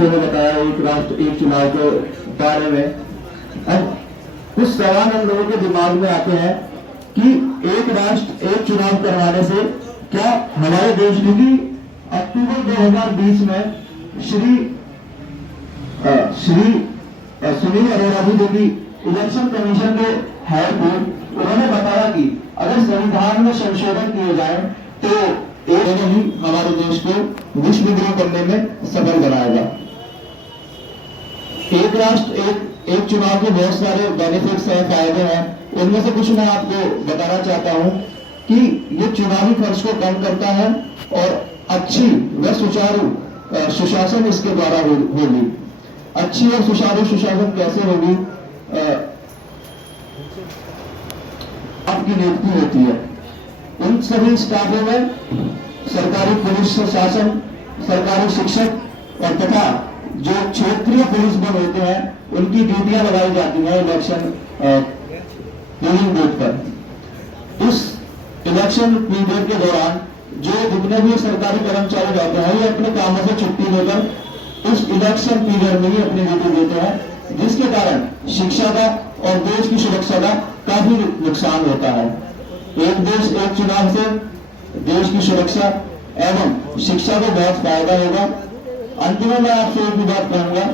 ने बताया एक राष्ट्र एक चुनाव के बारे में। अब कुछ सवाल हम लोगों के दिमाग में आते हैं कि एक राष्ट्र एक चुनाव करवाने से क्या हमारे देश की अक्टूबर 2020 में श्री सुनील अरोड़ा जी जो कि इलेक्शन कमीशन के हेड थे, उन्होंने बताया कि अगर संविधान में संशोधन किए जाए तो एक ही हमारे देश को विश्वविद्रोह करने में सफल बनाएगा। एक राष्ट्र एक चुनाव के बहुत सारे बेनिफिट्स हैं, फायदे हैं। उनमें से कुछ मैं आपको बताना चाहता हूं कि ये चुनावी खर्च को कम करता है और अच्छी व सुचारू सुशासन इसके द्वारा होगी। अच्छी और सुचारू सुशासन कैसे होगी? आपकी नियुक्ति होती है उन सभी स्टाफों में सरकारी पुलिस शासन, सरकारी शिक्षक और तथा जो क्षेत्रीय पुलिस बल होते हैं उनकी ड्यूटियां लगाई जाती हैं इलेक्शन पोलिंग बूथ पर। इस इलेक्शन पीरियड के दौरान जो जितने भी सरकारी कर्मचारी जाते हैं ये अपने कामों से छुट्टी लेकर इस इलेक्शन पीरियड में ही अपनी ड्यूटी देते हैं, जिसके कारण शिक्षा का और देश की सुरक्षा का काफी नुकसान होता है। एक देश एक चुनाव से देश की सुरक्षा एवं शिक्षा को बहुत फायदा होगा। अंत में मैं आपसे एक भी बात कहूंगा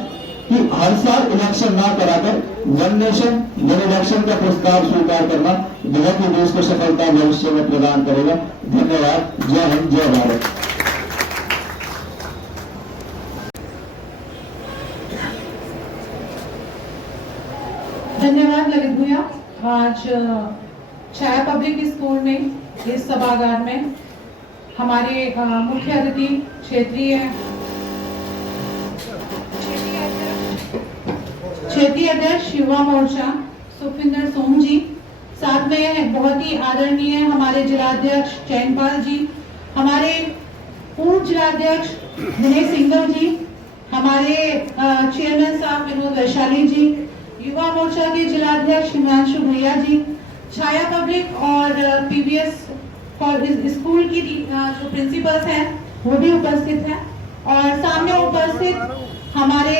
कि हर साल इलेक्शन ना कराकर वन नेशन वन इलेक्शन का प्रस्ताव स्वीकार करना बहुत ही देश को सफलता भविष्य में प्रदान करेगा। धन्यवाद। जय हिंद, जय भारत। धन्यवाद ललित भैया। आज छाया पब्लिक स्कूल में इस सभागार में हमारे मुख्य अतिथि क्षेत्रीय अध्यक्ष युवा मोर्चा सुखविंदर सोम जी, साथ में बहुत ही आदरणीय हमारे जिलाध्यक्ष चैनपाल जी, हमारे पूर्व जिलाध्यक्ष दिनेश सिंघल जी, हमारे चेयरमैन साहब विनोद वैशाली जी, युवा मोर्चा के जिलाध्यक्ष हिमांशु भैया जी, छाया पब्लिक और पीवीएस स्कूल की जो प्रिंसिपल्स हैं वो भी उपस्थित हैं, और सामने उपस्थित हमारे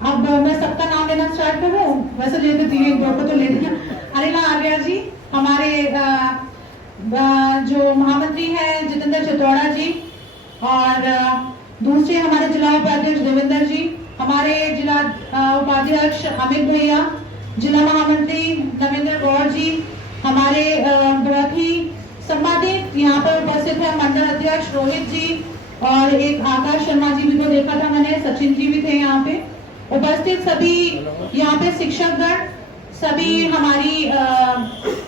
अब मैं सबका नाम लेना स्टार्ट करूं, वैसे ले देती है, एक दो को तो ले दिया। अनिला आर्या जी, हमारे जो महामंत्री हैं जितेंद्र चितौड़ा जी, और दूसरे हमारे जिला उपाध्यक्ष देवेंद्र जी, हमारे जिला उपाध्यक्ष अमित भैया, जिला महामंत्री नवेंद्र गौड़ जी, हमारे बहुत ही सम्मानित यहाँ पर उपस्थित है मंडल अध्यक्ष रोहित जी, और एक आकाश शर्मा जी भी को देखा था मैंने, सचिन जी भी थे यहाँ पे उपस्थित, सभी यहाँ पे शिक्षकगण, सभी हमारी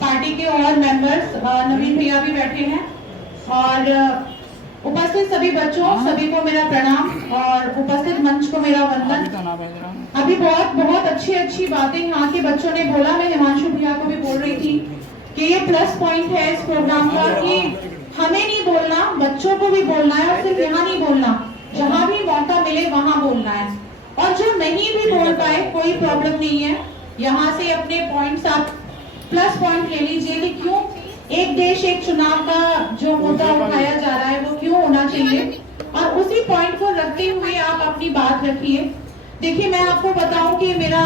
पार्टी के और मेंबर्स, नवीन भैया भी बैठे हैं, और उपस्थित सभी बच्चों सभी को मेरा प्रणाम और उपस्थित मंच को मेरा वंदन। अभी बहुत अच्छी बातें यहाँ के बच्चों ने बोला। मैं हिमांशु भैया को भी बोल रही थी कि ये प्लस पॉइंट है इस प्रोग्राम का कि हमें नहीं बोलना, बच्चों को भी बोलना है, और सिर्फ यहाँ नहीं बोलना, जहाँ भी मौका मिले वहाँ बोलना है, और जो नहीं भी बोल पाए कोई प्रॉब्लम नहीं है, यहाँ से अपने पॉइंट्स आप प्लस पॉइंट ले लीजिए कि क्यों एक देश एक चुनाव का जो मुद्दा उठाया जा रहा है वो क्यों होना चाहिए, और उसी पॉइंट को रखते हुए आप अपनी बात रखिए। देखिए, मैं आपको बताऊं कि मेरा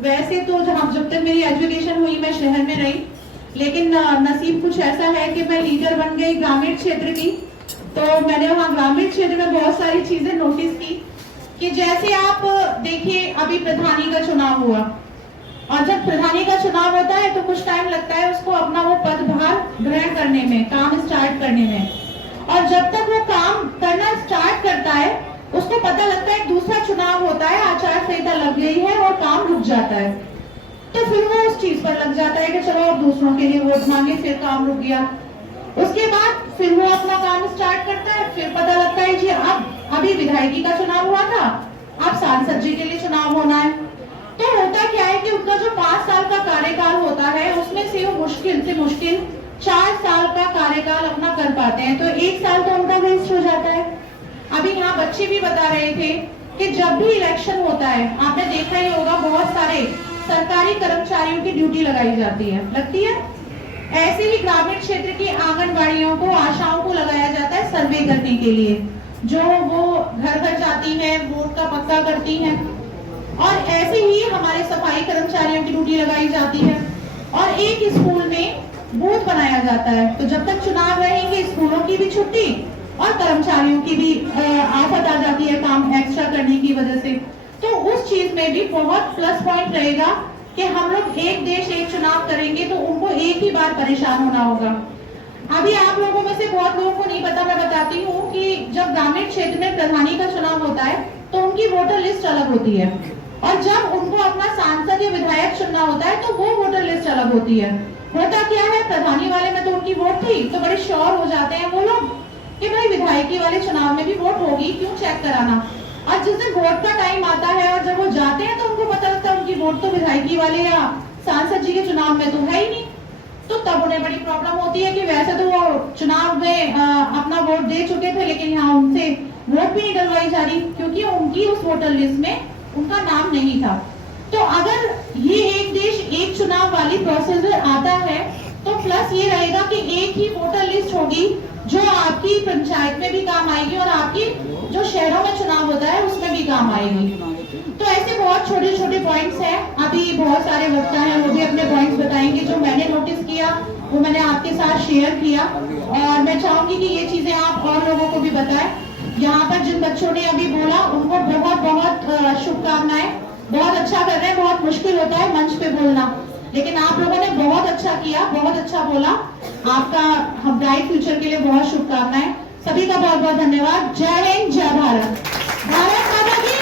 वैसे तो जब तक मेरी एजुकेशन हुई मैं शहर में रही, लेकिन नसीब कुछ ऐसा है कि मैं लीडर बन गई ग्रामीण क्षेत्र की। तो मैंने वहाँ ग्रामीण क्षेत्र में बहुत सारी चीजें नोटिस की कि जैसे आप देखिए अभी प्रधानी का चुनाव हुआ, और जब प्रधानी का चुनाव होता है तो कुछ टाइम लगता है उसको अपना वो पदभार ग्रहण करने में, काम स्टार्ट करने में, और जब तक वो काम करना स्टार्ट करता है उसको पता लगता है दूसरा चुनाव होता है, आचार संहिता लग गई है और काम रुक जाता है, तो फिर वो उस चीज पर लग जाता है कि चलो अब दूसरों के लिए वोट मांगे, फिर काम रुक गया। उसके बाद फिर वो अपना काम स्टार्ट करता है, फिर पता लगता है जी अब अभी विधायकी का चुनाव हुआ था, अब सांसद जी के लिए चुनाव होना है। तो होता क्या है कि उनका जो 5 साल का कार्यकाल होता है उसमें से वो मुश्किल से मुश्किल 4 साल का कार्यकाल अपना कर पाते हैं, तो 1 साल तो उनका वेस्ट हो जाता है। अभी यहाँ बच्चे भी बता रहे थे कि जब भी इलेक्शन होता है, आपने देखा ही होगा बहुत सारे सरकारी कर्मचारियों की ड्यूटी लगाई जाती है, लगती है। ऐसे ही ग्रामीण क्षेत्र की आंगनबाड़ियों को, आशाओं को लगाया जाता है सर्वे करने के लिए, जो वो घर घर जाती हैं, वोट का पक्का करती हैं। और ऐसे ही हमारे सफाई कर्मचारियों की ड्यूटी लगाई जाती है और एक स्कूल में बूथ बनाया जाता है। तो जब तक चुनाव रहेंगे स्कूलों की भी छुट्टी और कर्मचारियों की भी आफत आ जाती है काम एक्स्ट्रा करने की वजह से। तो उस चीज में भी बहुत प्लस पॉइंट रहेगा कि हम लोग एक देश एक चुनाव करेंगे तो उनको एक ही बार परेशान होना होगा। अभी आप लोगों में से बहुत लोगों को नहीं पता, मैं बताती हूँ कि जब ग्रामीण क्षेत्र में प्रधानी का चुनाव होता है तो उनकी वोटर लिस्ट अलग होती है और जब उनको अपना सांसद या विधायक चुनना होता है तो वो वोटर लिस्ट अलग होती है। होता क्या है, प्रधानी वाले में तो उनकी वोट थी तो बड़े श्योर हो जाते हैं वो लोग कि भाई विधायकी वाले चुनाव में भी वोट होगी, क्यों चेक कराना। और जिस दिन वोट का टाइम आता है और जब वो जाते हैं तो उनको पता लगता है उनकी वोट तो विधायकी वाले या सांसद जी के चुनाव में तो है ही नहीं। तो तब उन्हें बड़ी प्रॉब्लम होती है कि वैसे तो वो चुनाव में अपना वोट दे चुके थे लेकिन यहाँ उनसे वोट भी नहीं डलवाई जा रही क्योंकि उनकी उस वोटर लिस्ट में उनका नाम नहीं था। तो अगर ये एक देश एक चुनाव वाली प्रोसीजर आता है तो प्लस ये रहेगा कि एक ही वोटर लिस्ट होगी जो आपकी पंचायत में भी काम आएगी और आपकी जो शहरों में चुनाव होता है उसमें भी काम आएगी। तो ऐसे बहुत छोटे छोटे पॉइंट्स हैं। अभी बहुत सारे वक्ता हैं वो भी अपने पॉइंट्स बताएंगे। जो मैंने नोटिस किया वो मैंने आपके साथ शेयर किया और मैं चाहूंगी कि ये चीजें आप और लोगों को भी बताएं। यहाँ पर जिन बच्चों ने अभी बोला उनको बहुत बहुत शुभकामनाएं। बहुत अच्छा कर रहे हैं। बहुत मुश्किल होता है मंच पे बोलना, लेकिन आप लोगों ने बहुत अच्छा किया, बहुत अच्छा बोला। आपका हम ब्राइट फ्यूचर के लिए बहुत शुभकामनाएं। सभी का बहुत बहुत धन्यवाद। जय हिंद, जय भारत। भारत माता की।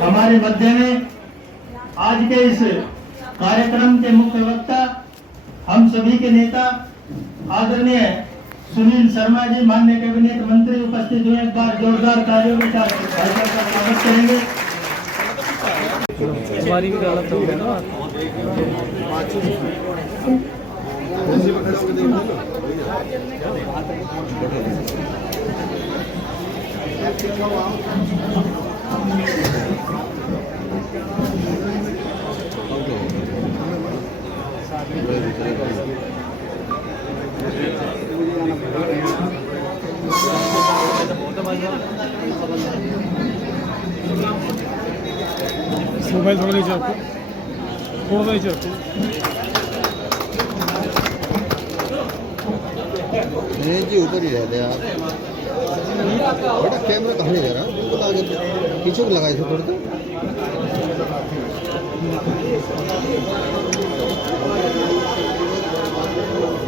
हमारे मध्य में आज के इस कार्यक्रम के मुख्य वक्ता हम सभी के नेता आदरणीय सुनील शर्मा जी, माननीय कैबिनेट मंत्री उपस्थित हुए। एक बार जोरदार तालियों के साथ भाषण का स्वागत करेंगे। हमारी भी गलत हो गई ना। मोबाइल थोड़ा नीचे रखो, थोड़ा नीचे रखो। नहीं जी, ऊपर ही रहते हैं आप। बेटा कैमरा कहाँ ले जा रहा है? बिल्कुल आगे पीछे को लगाए थे थोड़े। तो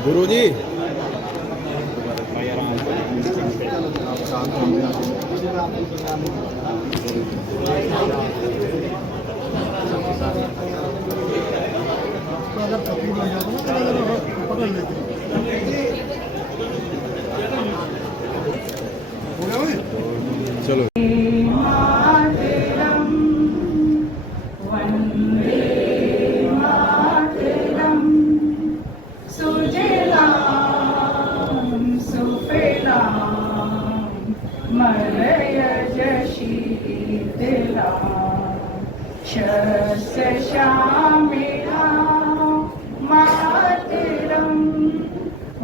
गुरु जी चलो।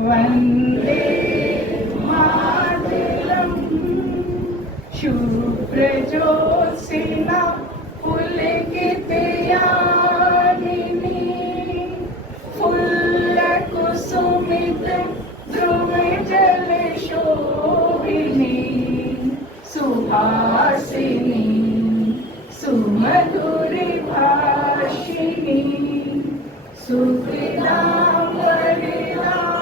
वंदे मातरम। शुभ्र ज्योत्स्ना पुलकित यामिनी, फुल्लकुसुमित ध्रुवजल शोभिनी, सुहासिनी सुमधुर भाषिणी, सुखदां वरदां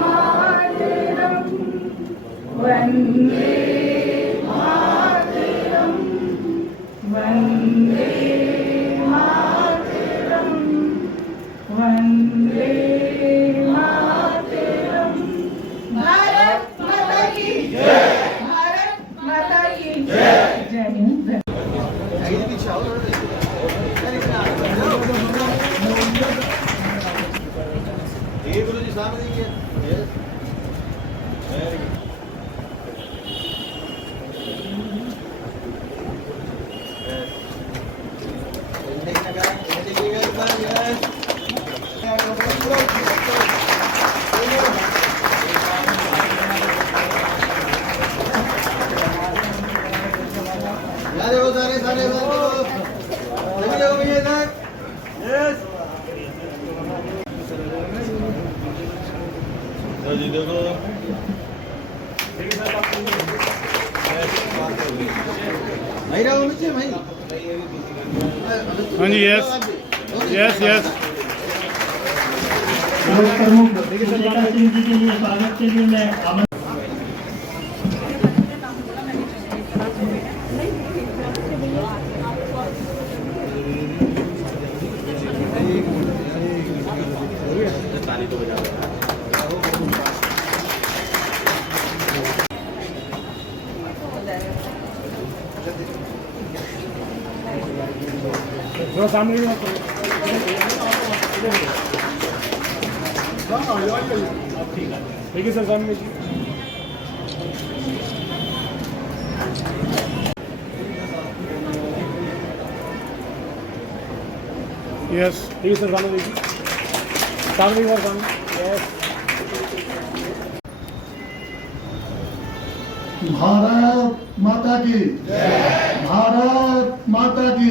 मातरम्। वन्दे मातरम्, वन्दे मातरम्, वन्दे मातरम्। भारत माता की जय। भारत माता की जय। जय हिंद। हाँ जी, यस यस यस। ब्लॉक प्रमुख सुचेता सिंह जी के लिए स्वागत के लिए मैं आमंत्रित। थोड़ा सामने ठीक है सर, सामने यस ठीक है सर, सामने देखिए, सामने सर, सामने यस। भारत माता की भारत माता की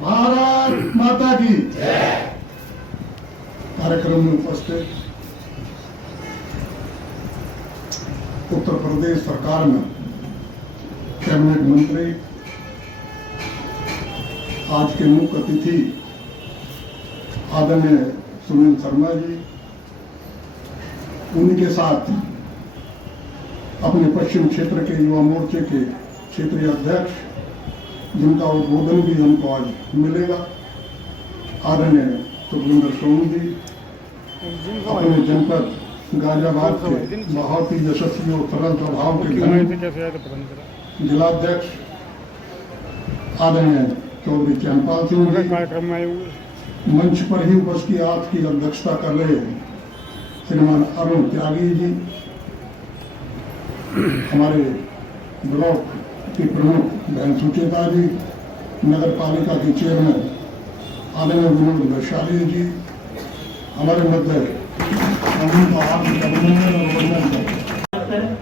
भारत माता की। कार्यक्रम में उपस्थित उत्तर प्रदेश सरकार में कैबिनेट मंत्री, आज के मुख्य अतिथि आदरणीय सुनील शर्मा जी, उनके साथ अपने पश्चिम क्षेत्र के युवा मोर्चे के क्षेत्रीय अध्यक्ष, जिनका उद्बोधन भी हमको आज मिलेगा, आदरणीय सुखविंदर सोम जी, अपने जनपद गाजियाबाद के बहुत ही यशस्वी और सरल स्वभाव के जिलाध्यक्ष आदरणीय चौधरी चंपाल सिंह जी, कार्यक्रम में आए हुए मंच पर ही उपस्थित आपकी अध्यक्षता कर रहे श्रीमान अरुण त्यागी जी, हमारे ब्लॉक के प्रमुख बहन सुचेता जी, नगर पालिका के चेयरमैन आदरणीय विनोद वैशाली जी, हमारे मध्य उनको हार्दिक अभिनंदन और वंदन करते हैं।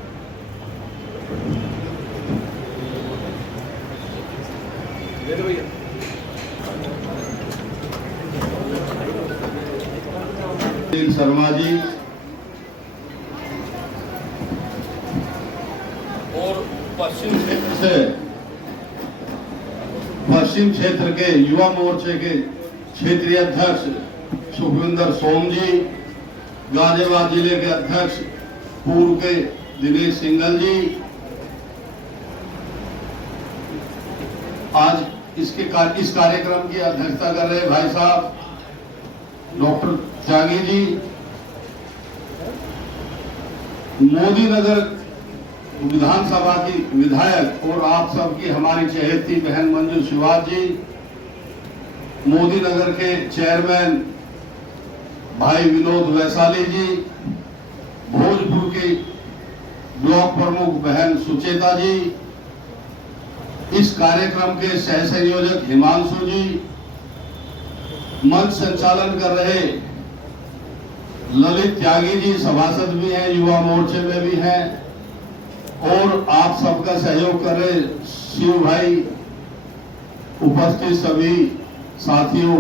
शर्मा जी और पश्चिम क्षेत्र के युवा मोर्चे के क्षेत्रीय अध्यक्ष सुखविंदर सोम जी, गाजियाबाद जिले के अध्यक्ष पूर्व के दिनेश सिंघल जी, आज इस कार्यक्रम की अध्यक्षता कर रहे भाई साहब डॉक्टर त्यागी जी, मोदी नगर विधानसभा की विधायक और आप सबकी हमारी चहेती बहन मंजू शिवाज जी, मोदी नगर के चेयरमैन भाई विनोद वैशाली जी, भोजपुर के ब्लॉक प्रमुख बहन सुचेता जी, इस कार्यक्रम के सह संयोजक हिमांशु जी, मंच संचालन कर रहे ललित त्यागी जी, सभासद भी हैं, युवा मोर्चे में भी हैं, और आप सबका सहयोग कर रहे शिव भाई, उपस्थित सभी साथियों,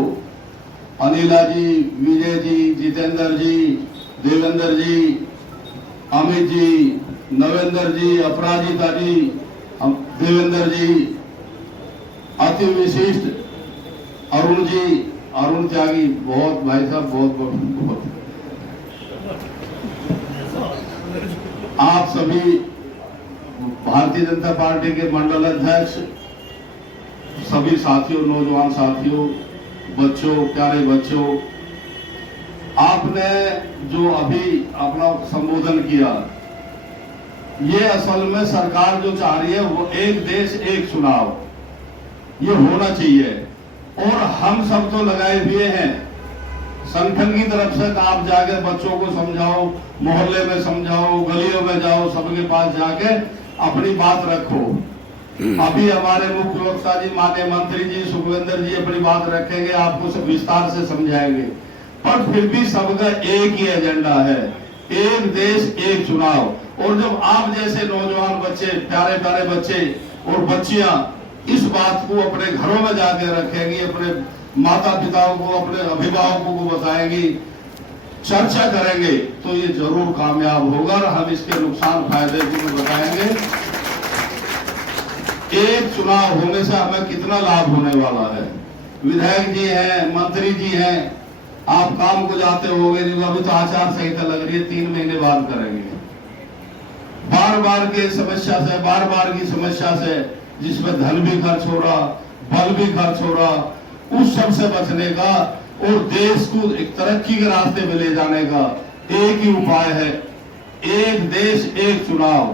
अनिला जी, विजय जी, जितेंद्र जी, देवेंद्र जी, अमित जी, नवेंद्र जी, अपराजिता जी, देवेंद्र जी, अति विशिष्ट अरुण जी, अरुण त्यागी, बहुत भाई साहब, बहुत बहुत आप सभी भारतीय जनता पार्टी के मंडल अध्यक्ष, सभी साथियों, नौजवान साथियों, बच्चों, प्यारे बच्चों, आपने जो अभी अपना संबोधन किया, ये असल में सरकार जो चाह रही है वो एक देश एक चुनाव, ये होना चाहिए। और हम सब तो लगाए हुए हैं, संगठन की तरफ से आप जाके बच्चों को समझाओ, मोहल्ले में समझाओ, गलियों में जाओ, सबके पास जाके अपनी बात रखो। अभी हमारे मुख्य वक्ता जी, माननीय मंत्री जी सुखविंदर जी अपनी बात रखेंगे, आपको सब विस्तार से समझाएंगे, पर फिर भी सबका एक ही एजेंडा है, एक देश एक चुनाव। और जब आप जैसे नौजवान बच्चे, प्यारे प्यारे बच्चे और बच्चियां इस बात को अपने घरों में जाके रखेंगी, अपने माता पिताओं को, अपने अभिभावकों को बताएंगी, चर्चा करेंगे तो ये जरूर कामयाब होगा और हम इसके नुकसान फायदे भी बताएंगे। एक चुनाव होने से हमें कितना लाभ होने वाला है। विधायक जी हैं, मंत्री जी हैं, आप काम को जाते होंगे, अभी तो आचार संहिता लग रही है, 3 महीने बाद करेंगे। बार बार की समस्या से जिसमें धन भी खर्च हो रहा, बल भी खर्च हो रहा, उस सब से बचने का और देश को एक तरक्की के रास्ते में ले जाने का एक ही उपाय है, एक देश एक चुनाव।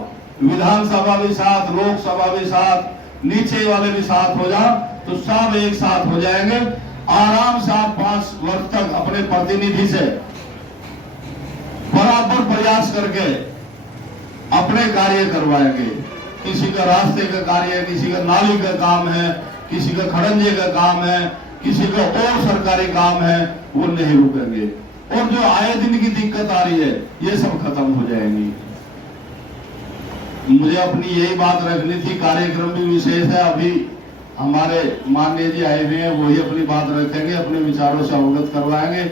विधानसभा भी साथ, लोकसभा भी साथ, नीचे वाले भी साथ हो जा तो सब एक साथ हो जाएंगे। आराम से आप 5 वर्ष तक अपने प्रतिनिधि से बराबर प्रयास करके अपने कार्य करवाएंगे। किसी का रास्ते का कार्य है, किसी का नाली का काम है, किसी का खड़ंजे का काम है, किसी का और सरकारी काम है, वो नहीं रुकेंगे। और जो आए दिन की दिक्कत आ रही है, ये सब खत्म हो जाएंगी। मुझे अपनी यही बात रखनी थी। कार्यक्रम भी विशेष है। अभी हमारे माननीय जी आए हुए हैं, वही अपनी बात रखेंगे, अपने विचारों से अवगत करवाएंगे।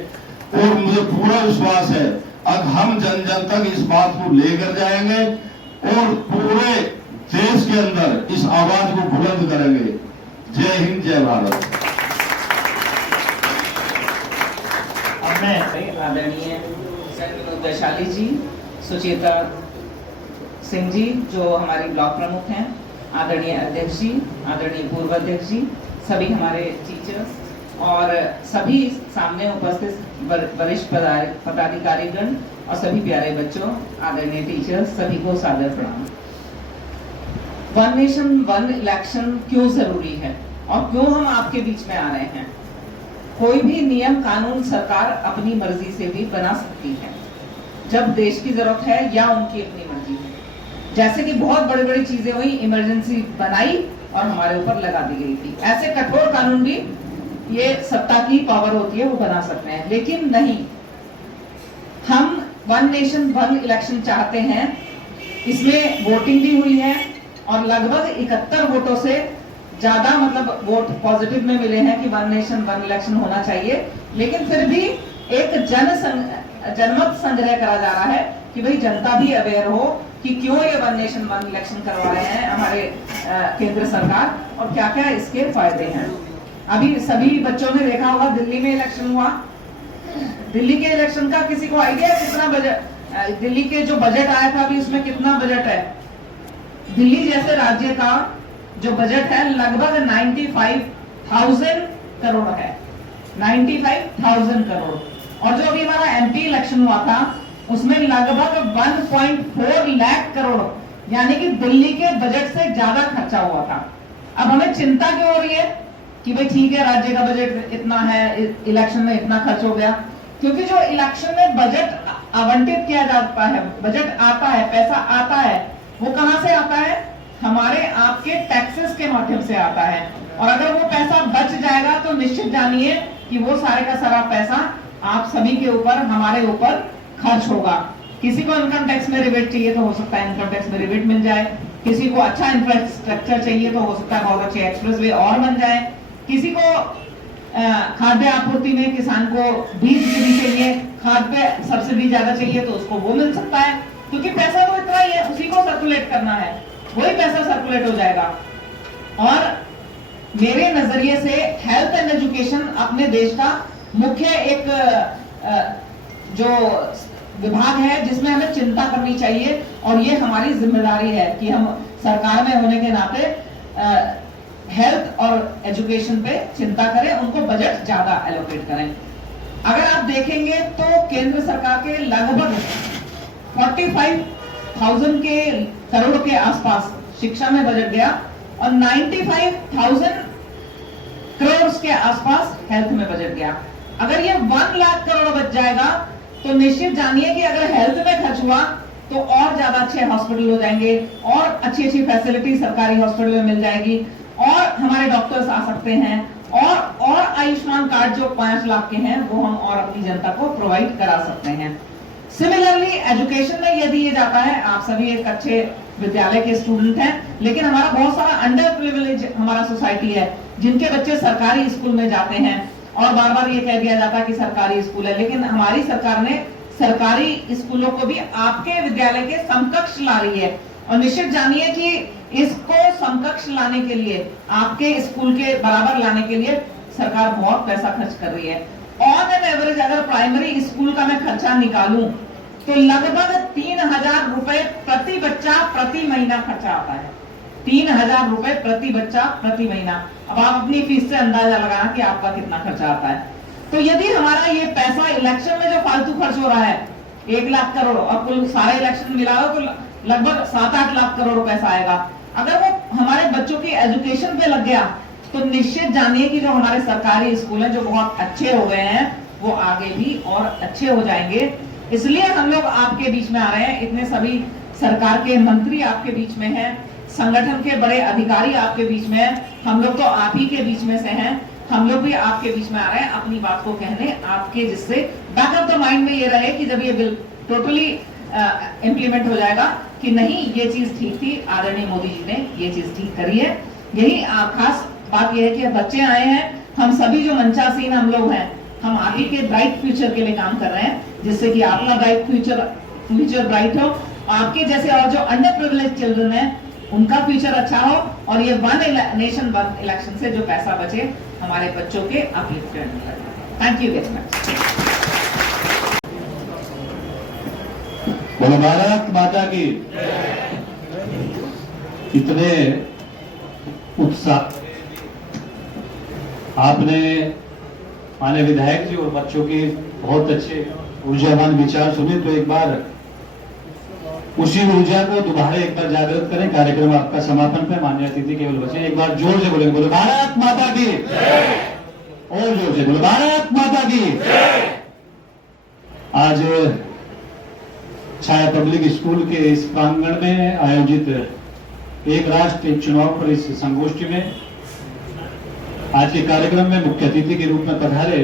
और मुझे पूरा विश्वास है अब हम जन जन तक इस बात को लेकर जाएंगे और पूरे देश के अंदर इस आवाज को बुलंद करेंगे। जय हिंद, जय भारत। आदरणीय विनोद वैशाली जी, सुचेता सिंह जी जो हमारे ब्लॉक प्रमुख हैं, आदरणीय अध्यक्ष जी, आदरणीय पूर्व अध्यक्ष जी, सभी हमारे टीचर्स और सभी सामने उपस्थित वरिष्ठ पदाधिकारीगण और सभी प्यारे बच्चों, आदरणीय टीचर्स, सभी को सादर प्रणाम। वन नेशन वन इलेक्शन क्यों जरूरी है और क्यों हम आपके बीच में आ रहे हैं? कोई भी नियम कानून सरकार अपनी मर्जी से भी बना सकती है जब देश की जरूरत है या उनकी अपनी मर्जी है। जैसे कि बहुत बड़ी बड़ी चीजें हुई, इमरजेंसी बनाई और हमारे ऊपर लगा दी गई थी। ऐसे कठोर कानून भी ये सत्ता की पावर होती है, वो बना सकते हैं। लेकिन नहीं, हम वन नेशन वन इलेक्शन चाहते हैं। इसमें वोटिंग भी हुई है और लगभग 71 वोटों से ज्यादा मतलब वोट पॉजिटिव में मिले हैं कि वन नेशन वन इलेक्शन होना चाहिए। लेकिन फिर भी एक जनमत संग्रह करा जा रहा है कि भाई जनता भी अवेयर हो कि क्यों ये वन नेशन वन इलेक्शन करवा रहे हैं हमारे केंद्र सरकार और क्या क्या इसके फायदे हैं। अभी सभी बच्चों ने देखा होगा, दिल्ली में इलेक्शन हुआ। दिल्ली के इलेक्शन का किसी को आइडिया है कितना बजट, दिल्ली के जो बजट आया था अभी उसमें कितना बजट है? दिल्ली जैसे राज्य का जो बजट है लगभग 95,000 करोड़ है, 95,000 करोड़। और जो अभी हमारा एमपी इलेक्शन हुआ था उसमें लगभग 1.4 लाख करोड़, यानी कि दिल्ली के बजट से ज्यादा खर्चा हुआ था। अब हमें चिंता क्यों हो रही है कि भाई ठीक है राज्य का बजट इतना है, इलेक्शन में इतना खर्च हो गया? क्योंकि जो इलेक्शन में बजट आवंटित किया जाता है, बजट आता है, पैसा आता है, वो कहां से आता है? हमारे आपके टैक्सेस के माध्यम से आता है। और अगर वो पैसा बच जाएगा तो निश्चित जानिए कि वो सारे का सारा पैसा आप सभी के ऊपर, हमारे ऊपर खर्च होगा। किसी को इनकम टैक्स में रिबेट चाहिए तो हो सकता है इनकम टैक्स में रिबेट मिल जाए, किसी को अच्छा इंफ्रास्ट्रक्चर चाहिए तो हो सकता है बहुत अच्छे एक्सप्रेसवे और बन जाए, किसी को खाद्य आपूर्ति में किसान को बीज भी चाहिए, खाद्य सब्सिडी ज्यादा चाहिए तो उसको वो मिल सकता है। क्योंकि पैसा तो इतना ही है, उसी को सर्कुलेट करना है, वही पैसा सर्कुलेट हो जाएगा। और मेरे नजरिए से हेल्थ एंड एजुकेशन अपने देश का मुख्य एक जो विभाग है जिसमें हमें चिंता करनी चाहिए और ये हमारी जिम्मेदारी है कि हम सरकार में होने के नाते हेल्थ और एजुकेशन पे चिंता करें, उनको बजट ज्यादा एलोकेट करें। अगर आप देखेंगे तो केंद्र सरकार के लगभग 45,000 के करोड़ के आसपास शिक्षा में बजट गया और 95,000 करोड़ के आसपास हेल्थ में बजट गया। अगर ये 1 लाख करोड़ बच जाएगा तो निश्चित जानिए कि अगर हेल्थ में खर्च हुआ तो और ज्यादा अच्छे हॉस्पिटल हो जाएंगे और अच्छी अच्छी फैसिलिटी सरकारी हॉस्पिटल में मिल जाएगी और हमारे डॉक्टर्स आ सकते हैं और आयुष्मान कार्ड जो 5 लाख के हैं वो हम और अपनी जनता को प्रोवाइड करा सकते हैं। सिमिलरली एजुकेशन में यदि ये जाता है, आप सभी एक अच्छे विद्यालय के स्टूडेंट हैं, लेकिन हमारा बहुत सारा अंडर प्रिविलेज हमारा सोसाइटी है जिनके बच्चे सरकारी स्कूल में जाते हैं और बार बार ये कह दिया जाता कि सरकारी स्कूल है, लेकिन हमारी सरकार ने सरकारी स्कूलों को भी आपके विद्यालय के समकक्ष ला रही है। और निश्चित जानिए कि इसको समकक्ष लाने के लिए, आपके स्कूल के बराबर लाने के लिए सरकार बहुत पैसा खर्च कर रही है। ऑन एन एवरेज अगर प्राइमरी स्कूल का मैं खर्चा निकालूं तो लगभग 3,000 रुपए प्रति बच्चा प्रति महीना खर्चा आता है। 3,000 रुपए प्रति बच्चा प्रति महीना। अब आप अपनी फीस से अंदाजा लगाना कि आपका कितना खर्चा आता है। तो यदि हमारा ये पैसा इलेक्शन में जो फालतू खर्च हो रहा है 1 लाख करोड़, और कुल सारे इलेक्शन मिला हो तो लगभग 7-8 लाख करोड़ पैसा आएगा, अगर वो हमारे बच्चों की एजुकेशन पे लग गया तो निश्चित जानिए कि जो हमारे सरकारी स्कूल हैं जो बहुत अच्छे हो गए हैं वो आगे भी और अच्छे हो जाएंगे। इसलिए हम लोग आपके बीच में आ रहे हैं। इतने सभी सरकार के मंत्री आपके बीच में हैं, संगठन के बड़े अधिकारी आपके बीच में हैं, हम लोग तो आप ही के बीच में से हैं। हम लोग भी आपके बीच में आ रहे हैं अपनी बात को कहने, आपके जिससे बैक ऑफ द माइंड में ये रहे कि जब ये बिल टोटली इम्प्लीमेंट हो जाएगा कि नहीं ये चीज ठीक थी, आदरणीय मोदी जी ने ये चीज ठीक करी है। यही खास बात यह है कि बच्चे आए हैं, हम सभी जो मंचासीन हम लोग हैं, हम आगे के ब्राइट फ्यूचर के लिए काम कर रहे हैं, जिससे कि आपका ब्राइट फ्यूचर ब्राइट हो, आपके जैसे और जो अंडर प्रिविलेज चिल्ड्रन है उनका फ्यूचर अच्छा हो, और ये वन नेशन वन इलेक्शन से जो पैसा बचे हमारे बच्चों के अपलिफ्ट करने का। Thank you very much. बोलो भारत माता की। इतने उत्साह आपने माननीय विधायक जी और बच्चों के बहुत अच्छे ऊर्जावान विचार सुने, तो एक बार उसी ऊर्जा को दोबारा एक बार जागृत करें। कार्यक्रम आपका समापन पे माननीय अतिथि केवल बचे, एक बार जोर से बोलेंगे, बोलो भारत माता की, और जोर से बोलो भारत माता की। आज छाया पब्लिक स्कूल के इस प्रांगण में आयोजित एक राष्ट्र एक चुनाव पर इस संगोष्ठी में आज के कार्यक्रम में मुख्य अतिथि के रूप में पधारे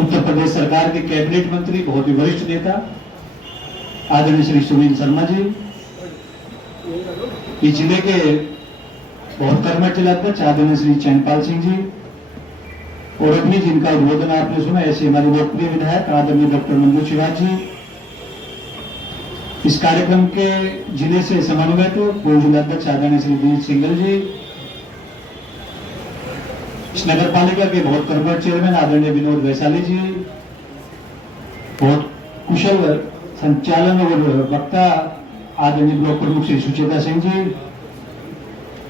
उत्तर प्रदेश सरकार के कैबिनेट मंत्री, बहुत ही वरिष्ठ नेता आदरणीय श्री सुनील शर्मा जी, इस जिले के बहुत कर्मठ जिलाध्यक्ष आदरणीय श्री चैनपाल सिंह जी, और अभी जिनका उद्बोधन आपने सुना ऐसे हमारे लोकप्रिय विधायक आदरणीय डॉक्टर मंजू शिवाजी जी, इस कार्यक्रम के जिले से समन्वयक पूर्व जिलाध्यक्ष आदरणीय श्री बीर सिंगल जी, इस नगर पालिका के बहुत कर्मठ चेयरमैन आदरणीय विनोद वैशाली जी, बहुत कुशल संचालन और वक्ता आदरणीय ब्लॉक प्रमुख श्री सुचेता सिंह जी,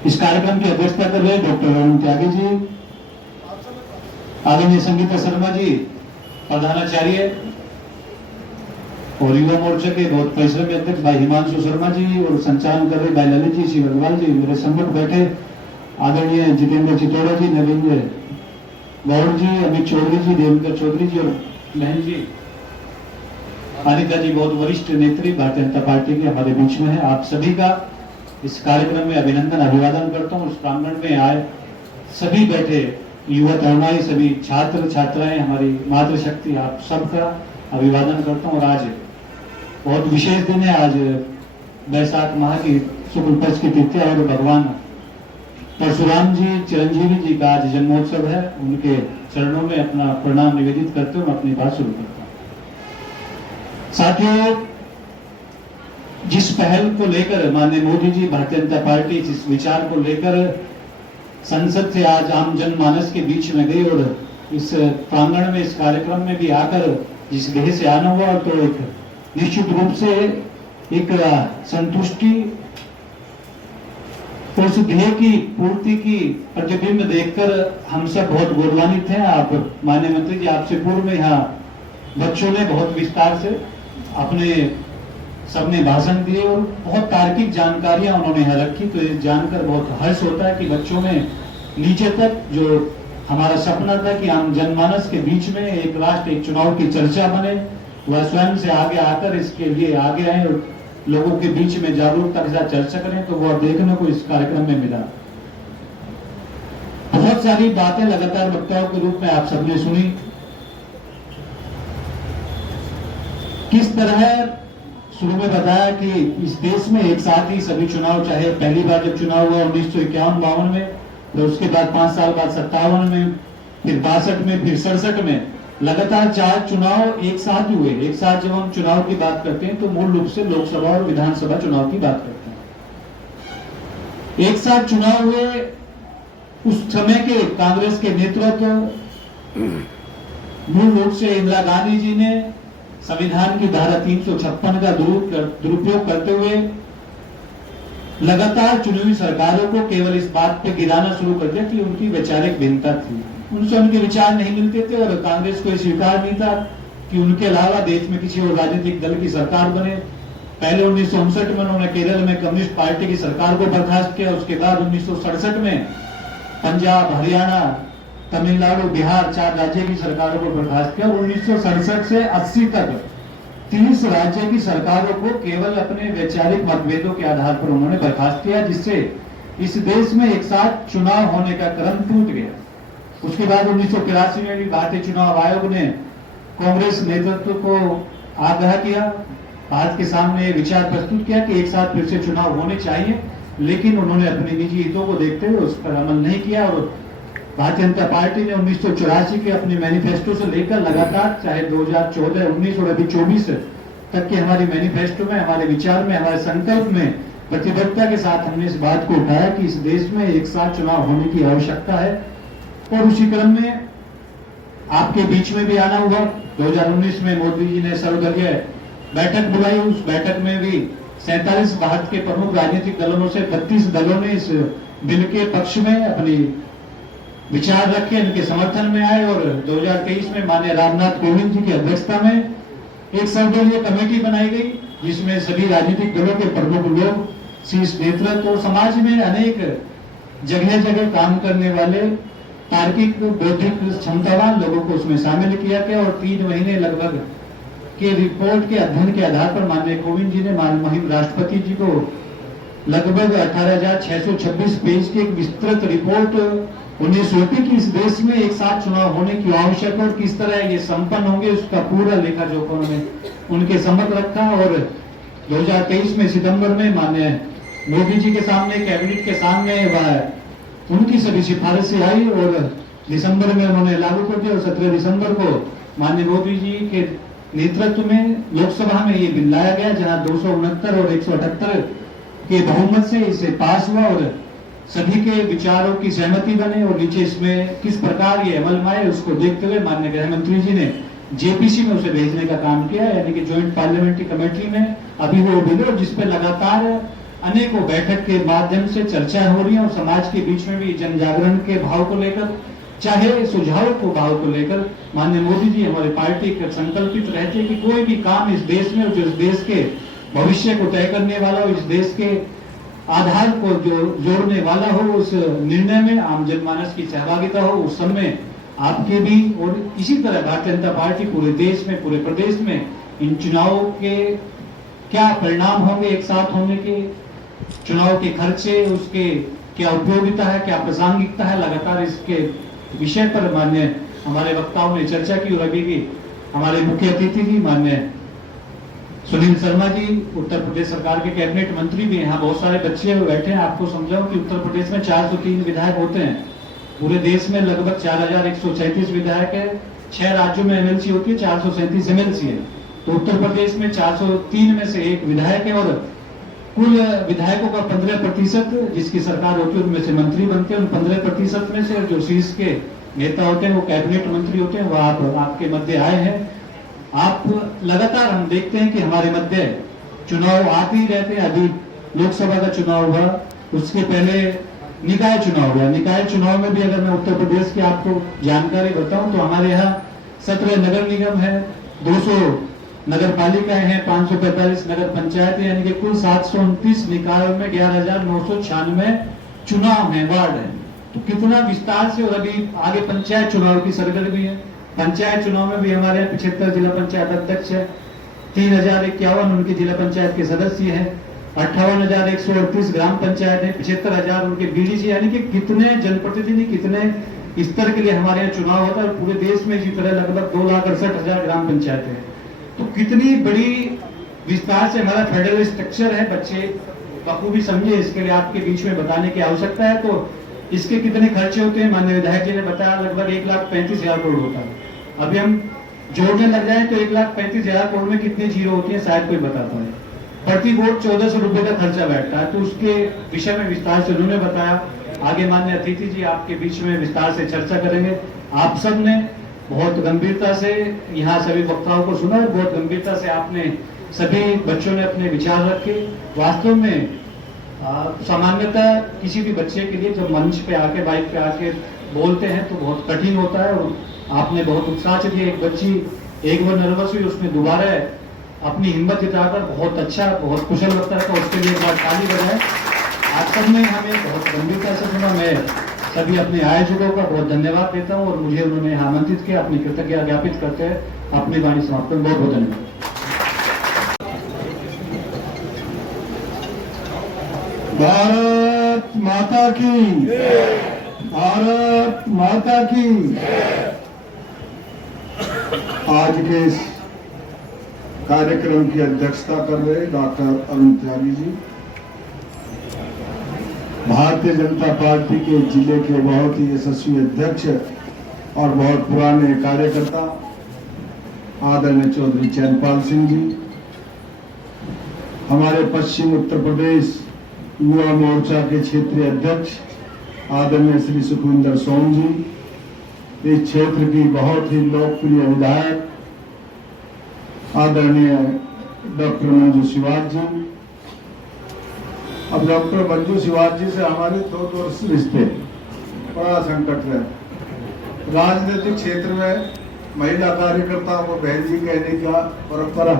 इस कार्यक्रम की अध्यक्षता कर रहे डॉक्टर अरुण त्यागी जी, आदरणीय संगीता शर्मा जी प्रधानाचार्य, और युवा मोर्चा के बहुत परिश्रमी अध्यक्ष भाई हिमांशु शर्मा जी, और संचालन कर रहे भाई ललित जी, शिव अग्रवाल जी, मेरे सम्मुख बैठे आदरणीय जितेंद्र चितौड़ा जी, नवीन गौड़ जी, अमित चौधरी जी, देवेंद्र चौधरी जी, और बहन जी अनिता जी, बहुत वरिष्ठ नेत्री भारतीय जनता पार्टी के हमारे बीच में है। आप सभी का इस कार्यक्रम में अभिनंदन अभिवादन करता हूँ। उस प्रांगण में आए सभी बैठे युवा तरुणाई, सभी छात्र छात्राएं, हमारी मातृशक्ति, आप सबका अभिवादन करता हूँ। और आज बहुत विशेष दिन है, आज बैसाख माह की शुक्ल पक्ष की तिथि और भगवान परशुराम जी चिरंजीवी जी का आज जन्मोत्सव है। उनके चरणों में अपना प्रणाम निवेदित करते हुए अपनी बात शुरू करता हूँ। साथियों, जिस पहल को लेकर माननीय मोदी जी, भारतीय जनता पार्टी जिस विचार को लेकर संसद से आज आम जनमानस के बीच में गई और इस प्रांगण में इस कार्यक्रम में भी आकर जिस ध्येय से आना हुआ, तो एक निश्चित रूप से एक संतुष्टि और उस ध्येय की पूर्ति की प्रतिबिंब देखकर हम सब बहुत गौरवान्वित हैं। आप माननीय मंत्री जी, आपसे पूर्व में यहाँ बच्चों ने बहुत विस्तार से अपने सबने भाषण दिए और बहुत तार्किक जानकारियां उन्होंने यहाँ रखी, तो ये जानकर बहुत हर्ष होता है कि बच्चों में नीचे तक जो हमारा सपना था कि हम जनमानस के बीच में एक राष्ट्र एक चुनाव की चर्चा बने, वह स्वयं से आगे आकर इसके लिए आगे आए और लोगों के बीच में जागरूकता के साथ चर्चा करें, तो वह देखने को इस कार्यक्रम में मिला। बहुत सारी बातें लगातार वक्ताओं के रूप में आप सबने सुनी। किस तरह शुरू में बताया कि इस देश में एक साथ ही सभी चुनाव, चाहे पहली बार जब चुनाव हुआ 1951-52 में, तो उसके बाद 5 साल बाद 57 में, फिर 62 में, फिर 67 में, लगातार 4 चुनाव एक साथ हुए। एक साथ जब हम चुनाव की बात करते हैं तो मूल रूप से लोकसभा और विधानसभा चुनाव की बात करते हैं। एक साथ चुनाव हुए, उस समय के कांग्रेस के नेतृत्व मूल रूप से इंदिरा गांधी जी ने संविधान की धारा 356 का दुरुपयोग करते हुए लगातार चुनी हुई सरकारों को केवल इस बात पे गिराना शुरू कर दिया कि उनकी वैचारिक भिन्नता थी, उनसे उनके विचार नहीं मिलते थे और कांग्रेस को स्वीकार नहीं था कि उनके अलावा देश में किसी और राजनीतिक दल की सरकार बने। पहले 1959 में उन्होंने केरल में कम्युनिस्ट पार्टी की सरकार को बर्खास्त किया। उसके बाद 1967 में पंजाब, हरियाणा, तमिलनाडु, बिहार 4 राज्य की सरकारों को बर्खास्त किया और 1967 से 80 तक 30 राज्य की सरकारों को केवल अपने वैचारिक मतभेदों के आधार पर उन्होंने बर्खास्त किया, जिससे इस देश में एक साथ चुनाव होने का क्रम टूट गया। उसके बाद 1983 में भी भारतीय चुनाव आयोग ने कांग्रेस नेतृत्व को आगाह किया, भारत के सामने विचार प्रस्तुत किया कि एक साथ फिर से चुनाव होने चाहिए, लेकिन उन्होंने अपने निजी हितों को देखते हुए उस पर अमल नहीं किया। और भारतीय जनता पार्टी ने 1984 के अपने मैनिफेस्टो से लेकर लगातार चाहे 2014, 19 और अभी 24 तक के हमारी मैनिफेस्टो में, हमारे विचार में, हमारे संकल्प में प्रतिबद्धता के साथ हमने इस बात को उठाया कि इस देश में एक साथ चुनाव होने की आवश्यकता है। और उसी क्रम में आपके बीच में भी आना हुआ। 2019 में मोदी जी ने सर्वदलीय बैठक बुलाई। उस बैठक में भी 47 भारत के प्रमुख राजनीतिक दलों में से 32 दलों ने इस बिल के पक्ष में अपनी विचार रखे, इनके समर्थन में आए और 2023 में माननीय रामनाथ कोविंद जी की अध्यक्षता में एक सर्वदलीय कमेटी बनाई गई, जिसमें सभी राजनीतिक दलों के प्रमुख लोग, शीर्ष नेतृत्व और समाज में अनेक जगह जगह काम करने वाले तार्किक बौद्धिक क्षमतावान लोगों को उसमें शामिल किया गया। और 3 महीने लगभग के रिपोर्ट के अध्ययन के आधार पर माननीय कोविंद जी ने माननीय राष्ट्रपति जी को लगभग 18,626 पेज की एक विस्तृत रिपोर्ट उन्हें सौंपी कि इस देश में एक साथ चुनाव होने की आवश्यकता और किस तरह ये संपन्न होंगे, उसका पूरा लेखा जोखा उन्होंने उनके समक्ष रखा। और 2023 में सितंबर में माननीय मोदी जी के सामने, कैबिनेट के सामने वह उनकी सभी सिफारिशें आई और दिसंबर में उन्होंने लागू कर दिया। और 17 दिसंबर को माननीय मोदी जी के नेतृत्व में लोकसभा में ये बिल लाया गया, जहां 269 और 178 के बहुमत से इसे पास हुआ और सभी के विचारों की सहमति बने। और नीचे इसमें किस प्रकार ये अमल में आए उसको देखते हुए माननीय गृह मंत्री जी ने जेपीसी में उसे भेजने का काम किया, यानी कि ज्वाइंट पार्लियामेंट्री कमेटी में अभी वो बिल है जिसपे लगातार अनेकों बैठक के माध्यम से चर्चा हो रही है और समाज के बीच में भी जन जागरण के भाव को लेकर, चाहे सुझाव को भाव को लेकर माननीय मोदी जी हमारी पार्टी के संकल्पित रहते हैं कि कोई भी काम इस देश में जो इस देश के भविष्य को तय करने वाला हो, इस देश के आधार को जो जोड़ने वाला हो, उस निर्णय में आम जनमानस की सहभागिता हो, उस समय आपके भी और इसी तरह भारतीय जनता पार्टी पूरे देश में, पूरे प्रदेश में इन चुनावों के क्या परिणाम होंगे, एक साथ होने के, चुनाव के खर्चे, उसके क्या उपयोगिता है, क्या प्रासंगिकता है, लगातार इसके विषय पर माननीय हमारे वक्ताओं ने चर्चा की। और अभी भी हमारे मुख्य अतिथि जी माननीय सुनील शर्मा जी, उत्तर प्रदेश सरकार के कैबिनेट मंत्री भी, यहाँ बहुत सारे बच्चे बैठे हैं। आपको समझाऊं कि उत्तर प्रदेश में 403 विधायक होते हैं, पूरे देश में लगभग 4136 विधायक है, 6 राज्यों में एमएलसी होती है, 437 एमएलसी है। तो उत्तर प्रदेश में 403 में से एक विधायक है और कुल विधायकों का 15% जिसकी सरकार होती है उनमें से मंत्री बनते हैं। उन 15% में से जो शीर्ष के नेता होते हैं वो कैबिनेट मंत्री होते हैं, वो आपके मध्य आए हैं। आप लगातार हम देखते हैं कि हमारे मध्य चुनाव आते ही रहते हैं। अभी लोकसभा का चुनाव हुआ, उसके पहले निकाय चुनाव हुआ। निकाय चुनाव में भी अगर मैं उत्तर प्रदेश की आपको जानकारी बताऊं तो हमारे यहाँ 17 नगर निगम है, 200 नगर पालिकाएं हैं, 545 नगर पंचायतें, यानी कि कुल 729 निकायों में 11,996 चुनाव है, वार्ड है। तो कितना विस्तार से। और अभी आगे पंचायत चुनाव की सरगर्मी है। पंचायत चुनाव में भी हमारे 75 जिला पंचायत अध्यक्ष है, 3051 उनके जिला पंचायत के सदस्य हैं, 58,138 ग्राम पंचायत है, 75,000 उनके बीडीसी, यानी कि कितने जनप्रतिनिधि, कितने स्तर के लिए हमारे यहाँ चुनाव होता है। और पूरे देश में इसी तरह लगभग 2,68,000 ग्राम पंचायत है। तो कितनी बड़ी विस्तार से हमारा फेडरल स्ट्रक्चर है, बच्चे बखूबी समझे, इसके लिए आपके बीच में बताने की आवश्यकता है। तो इसके कितने खर्चे होते हैं माननीय विधायक जी ने बताया, लगभग 1,35,000 करोड़ होता है। अभी हम जोड़ने लग जाए तो 1,35,000 करोड़ में कितनी जीरो होती है शायद कोई बताता है। प्रति वोट 1400 रुपए का खर्चा बैठता है। तो उसके विषय में विस्तार से उन्होंने बताया। आगे माननीय अतिथि जी आपके बीच में विस्तार से चर्चा करेंगे। आप सब ने बहुत गंभीरता से यहाँ सभी वक्ताओं को सुना और बहुत गंभीरता से आपने सभी बच्चों ने अपने विचार रखे। वास्तव में सामान्यतः किसी भी बच्चे के लिए जब मंच पे आके बाइक पे आके बोलते हैं तो बहुत कठिन होता है, और आपने बहुत उत्साह से दिया। एक बच्ची एक बार नर्वस हुई, उसने दोबारा अपनी हिम्मत जुटाकर बहुत अच्छा, बहुत कुशल वक्ता था, उसके लिए एक बार ताली बजाए। आप सब ने हमें बहुत गंभीरता से सुना। मैं सभी अपने आयोजकों का बहुत धन्यवाद देता हूँ और मुझे उन्होंने आमंत्रित किया। अपनी कृतज्ञता ज्ञापित करते हैं अपनी वाणी समाप्त करें। बहुत बहुत धन्यवाद। भारत माता की, भारत माता की। आज के इस कार्यक्रम की अध्यक्षता कर रहे डॉक्टर अरुण त्यागी जी, भारतीय जनता पार्टी के जिले के बहुत ही यशस्वी अध्यक्ष और बहुत पुराने कार्यकर्ता आदरणीय चौधरी चैनपाल सिंह जी, हमारे पश्चिम उत्तर प्रदेश युवा मोर्चा के क्षेत्रीय अध्यक्ष आदरणीय श्री सुखविंदर सोम जी, इस क्षेत्र की बहुत ही लोकप्रिय विधायक आदरणीय डॉक्टर मंजू शिवाज जी। अब डॉक्टर मंजू शिवाज जी से हमारे दो रिश्ते, बड़ा संकट है। राजनीतिक क्षेत्र में महिला कार्यकर्ताओं को बहन जी कहने का परंपरा,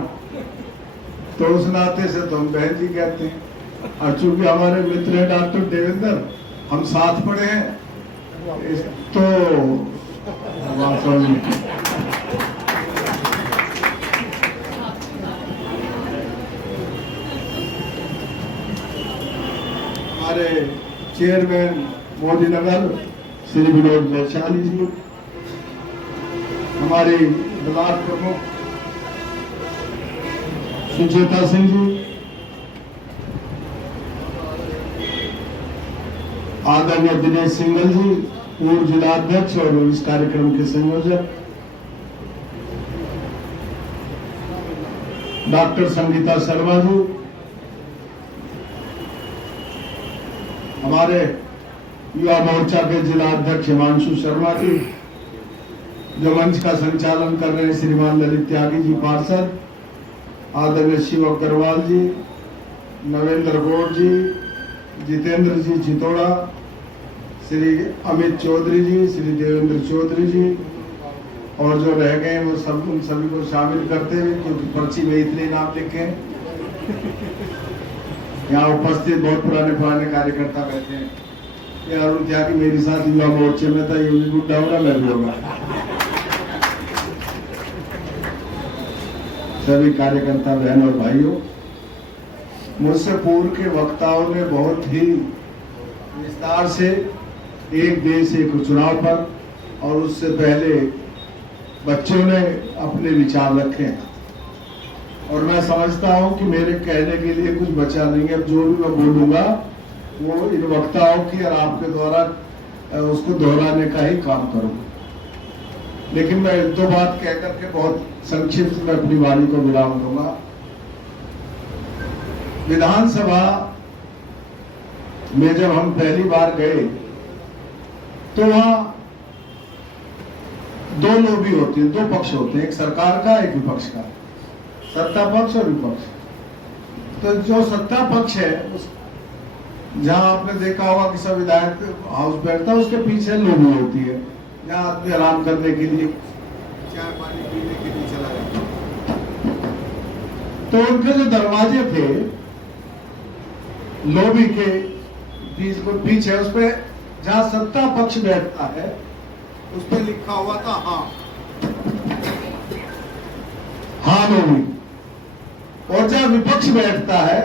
तो उस नाते से तो हम बहन जी कहते हैं। और चूंकि हमारे मित्र हैं डॉक्टर देवेंद्र, हम साथ पढ़े हैं, तो हमारे चेयरमैन मोदी नगर श्री विनोद वैशाली जी, हमारी ब्लॉक प्रमुख सुचेता सिंह जी, आदरणीय दिनेश सिंगल जी पूर्व जिलाध्यक्ष और इस कार्यक्रम के संयोजक, डॉक्टर संगीता शर्मा जी, हमारे युवा मोर्चा के जिला अध्यक्ष हिमांशु शर्मा जी, जो मंच का संचालन कर रहे हैं श्रीमान ललित त्यागी जी पार्षद, आदरणीय शिव अग्रवाल जी, नवेंद्र गौड़ जी, जितेंद्र जी चितौड़ा, श्री अमित चौधरी जी, श्री देवेंद्र चौधरी जी, और जो रह गए वो सब, उन सभी को शामिल करते हुए, क्योंकि पर्ची में इतने नाम लिखे हैं। यहाँ उपस्थित बहुत पुराने कार्यकर्ता बैठे हैं। ये अरुण त्यागी मेरे साथ युवा मोर्चे में था, ये भी बुढ़ा होगा, मैं भी होगा। सभी कार्यकर्ता बहन और भाइयों, मुझसे पूर्व के वक्ताओं ने बहुत ही विस्तार से एक देश एक चुनाव पर और उससे पहले बच्चों ने अपने विचार रखे हैं, और मैं समझता हूं कि मेरे कहने के लिए कुछ बचा नहीं है। अब जो भी मैं बोलूंगा वो इन वक्ताओं की और आपके द्वारा उसको दोहराने का ही काम करूंगा। लेकिन मैं एक दो बात कह करके बहुत संक्षिप्त में अपनी वाणी को विराम दूंगा। विधानसभा में जब हम पहली बार गए तो वहां दो लॉबी होती है, दो पक्ष होते हैं, एक सरकार का एक विपक्ष का, सत्ता पक्ष और विपक्ष। तो जो सत्ता पक्ष है उस जहां आपने देखा होगा कि सब विधायक हाउस बैठता है, उसके पीछे लॉबी होती है जहां आदमी आराम करने के लिए चाय पानी पीने के लिए चला जाता है। तो उनके जो दरवाजे थे लॉबी के पीछे, उस पर जहां सत्ता पक्ष बैठता है उस पर लिखा हुआ था हाँ लॉबी, और जहां विपक्ष बैठता है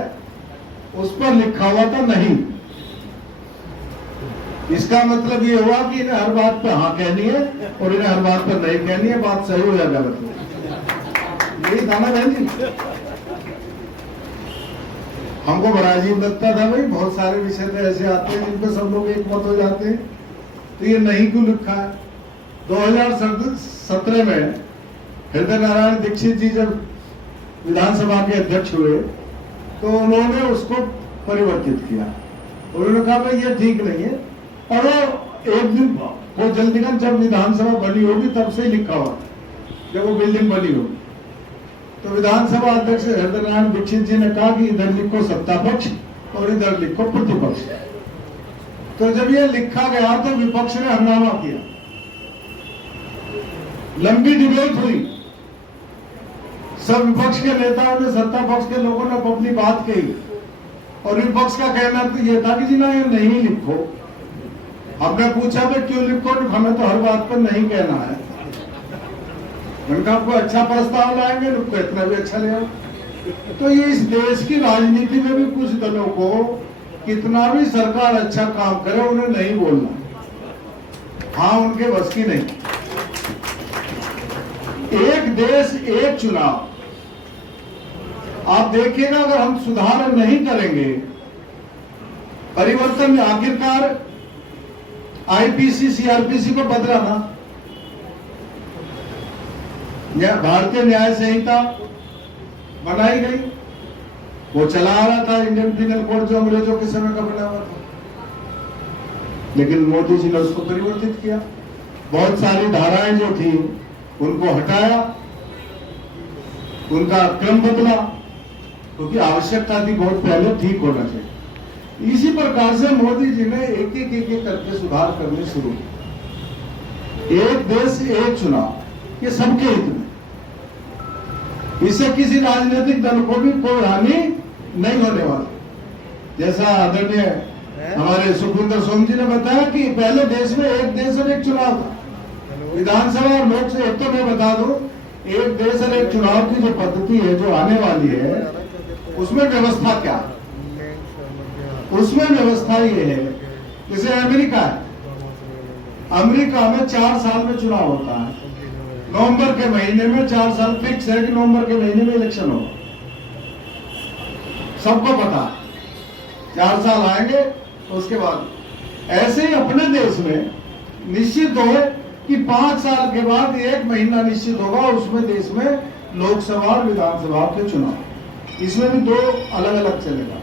उस पर लिखा हुआ था नहीं। इसका मतलब ये हुआ कि इन्हें हर बात पर हाँ कहनी है और इन्हें हर बात पर नहीं कहनी है, बात सही हो या गलत हो। यही था ना बहन जी। हमको बड़ा अजीब लगता था भाई, बहुत सारे विषय तो ऐसे आते हैं जिन पे सब लोग एक मत हो जाते हैं, तो ये नहीं क्यों लिखा है। 2017 में हृदय नारायण दीक्षित जी जब विधानसभा के अध्यक्ष हुए तो उन्होंने उसको परिवर्तित किया। उन्होंने कहा भाई ये ठीक नहीं है, और वो एक दिन वो जल्दी जब विधानसभा बनी होगी तब से लिखा हुआ, जब वो बिल्डिंग बनी होगी। तो विधानसभा अध्यक्ष हृदय नारायण दीक्षित जी ने कहा कि इधर लिखो सत्ता पक्ष और इधर लिखो प्रतिपक्ष। तो जब ये लिखा गया तो विपक्ष ने हंगामा किया, लंबी डिबेट हुई, सब विपक्ष के नेताओं ने, सत्ता पक्ष के लोगों ने अपनी बात कही, और विपक्ष का कहना तो ये था कि जी ना ये नहीं लिखो। हमने पूछा भाई क्यों लिखो, हमें तो हर बात पर नहीं कहना है। उनका आपको अच्छा प्रस्ताव लाएंगे, उनको इतना भी अच्छा ले आओ। तो ये इस देश की राजनीति में भी कुछ दलों को कितना भी सरकार अच्छा काम करे उन्हें नहीं बोलना, हाँ उनके बस की नहीं। एक देश एक चुनाव, आप देखिएगा अगर हम सुधार नहीं करेंगे, परिवर्तन आखिरकार आईपीसी सीआरपीसी को बदला ना, भारतीय न्याय संहिता बनाई गई, वो चला आ रहा था इंडियन पिनल कोड जो अंग्रेजों के समय का बना हुआ था, लेकिन मोदी जी ने उसको परिवर्तित किया। बहुत सारी धाराएं जो थी उनको हटाया, उनका क्रम बदला, क्योंकि आवश्यकता थी बहुत पहले, ठीक होना चाहिए। इसी प्रकार से मोदी जी ने एक एक करके सुधार करने शुरू किए। एक देश एक चुनाव, ये सबके हित में, इससे किसी राजनीतिक दल को भी कोई हानि नहीं होने वाली। जैसा आदरणीय हमारे सुखविंदर सोम जी ने बताया कि पहले देश में एक देश और एक चुनाव था, विधानसभा और लोकसभा। एक तो मैं बता दूं, एक देश और एक चुनाव की जो पद्धति है जो आने वाली है, उसमें व्यवस्था क्या है? उसमें व्यवस्था ये है, जैसे अमेरिका है, अमेरिका में 4 साल में चुनाव होता है, नवंबर के महीने में 4 साल फिक्स है कि नवंबर के महीने में इलेक्शन होगा, सबको पता है 4 साल आएंगे उसके बाद। ऐसे ही अपने देश में निश्चित हो कि 5 साल के बाद 1 महीना निश्चित होगा, उसमें देश में लोकसभा और विधानसभा के चुनाव, इसमें भी 2 अलग अलग चलेगा।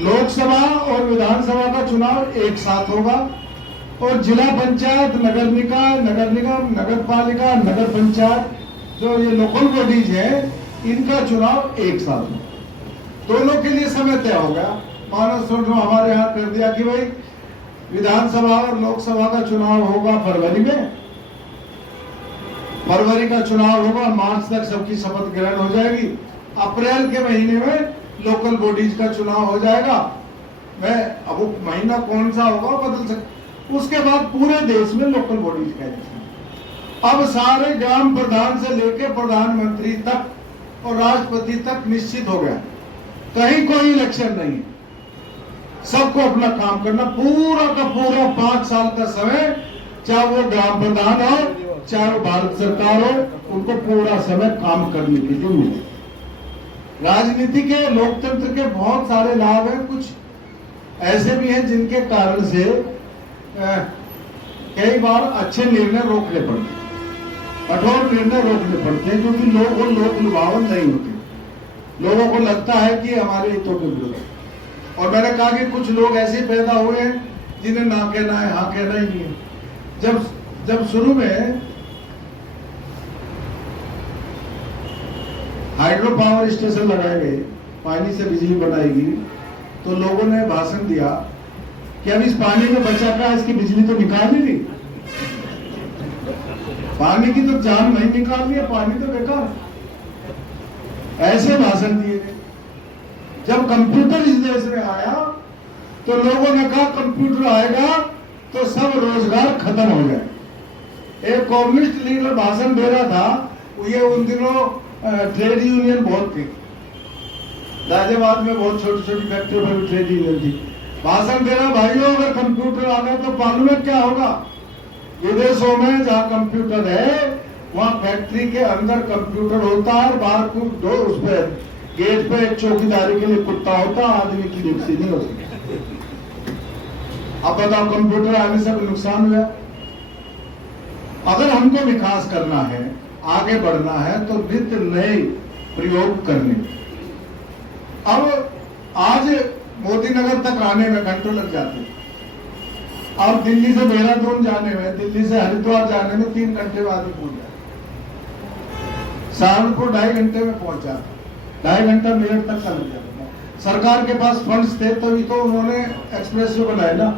लोकसभा और विधानसभा का चुनाव एक साथ होगा, और जिला पंचायत, नगर निगम, नगर पालिका, नगर पंचायत, जो ये लोकल बॉडीज हैं, इनका चुनाव एक साथ होगा। दोनों के लिए समय तय होगा। मानो समझो हमारे यहाँ कर दिया कि भाई विधानसभा और लोकसभा का चुनाव होगा फरवरी में, फरवरी का चुनाव होगा, मार्च तक सबकी शपथ ग्रहण हो जाएगी, अप्रैल के महीने में लोकल बॉडीज का चुनाव हो जाएगा। मैं अब वो महीना कौन सा होगा बदल सकता, उसके बाद पूरे देश में लोकल बॉडीज का इलेक्शन। अब सारे ग्राम प्रधान से लेकर प्रधानमंत्री तक और राष्ट्रपति तक निश्चित हो गया, कहीं कोई इलेक्शन नहीं, सबको अपना काम करना, पूरा का पूरा 5 साल का समय, चाहे वो ग्राम प्रधान हो चाहे वो भारत सरकार हो, उनको पूरा समय काम करने के लिए मिले। राजनीति के, लोकतंत्र के बहुत सारे लाभ हैं, कुछ ऐसे भी हैं जिनके कारण से कई बार अच्छे निर्णय रोकने पड़ते, कठोर निर्णय रोकने पड़ते हैं, क्योंकि लोक लुभावन नहीं होते, लोगों को लगता है कि हमारे हितों के विरुद्ध। और मैंने कहा कि कुछ लोग ऐसे पैदा हुए हैं जिन्हें ना कहना है हाँ कहना ही नहीं है। जब शुरू में हाइड्रो पावर स्टेशन लगाए गए, पानी से बिजली बनाएगी, तो लोगों ने भाषण दिया कि अब इस पानी में बचा का इसकी बिजली तो निकाल ही नहीं, पानी की तो जान नहीं निकालनी है, पानी तो बेकार। ऐसे भाषण दिए गए। जब कंप्यूटर इस देश में आया तो लोगों ने कहा कंप्यूटर आएगा तो सब रोजगार खत्म हो जाए। एक कम्युनिस्ट लीडर भाषण दे रहा था, ये उन दिनों ट्रेड यूनियन बहुत थी, गाजियाबाद में बहुत छोटी छोटी फैक्ट्रियों में भी ट्रेड यूनियन थी। भाषण दे रहा, भाइयों अगर कंप्यूटर आ गया तो मालूम है क्या होगा? विदेशों में जहाँ कंप्यूटर है वहाँ फैक्ट्री के अंदर कंप्यूटर होता है, बाहर उस पर गेट पे एक चौकीदारी के लिए कुत्ता होता, आदमी की नियुक्ति नहीं होती। अब बताओ, कंप्यूटर आने से नुकसान हुआ? अगर हमको विकास करना है, आगे बढ़ना है, तो नित्य नए प्रयोग करने। अब आज मोदी नगर तक आने में घंटों लग जाते हैं। अब दिल्ली से देहरादून जाने में, दिल्ली से हरिद्वार जाने में 3 घंटे में आदमी पहुंच जाता। सहारनपुर 2.5 घंटे में पहुंच जाता, 2.5 घंटा मिनट तक का लग जाता। सरकार के पास फंड्स थे तभी तो उन्होंने एक्सप्रेस वे बनाए ना।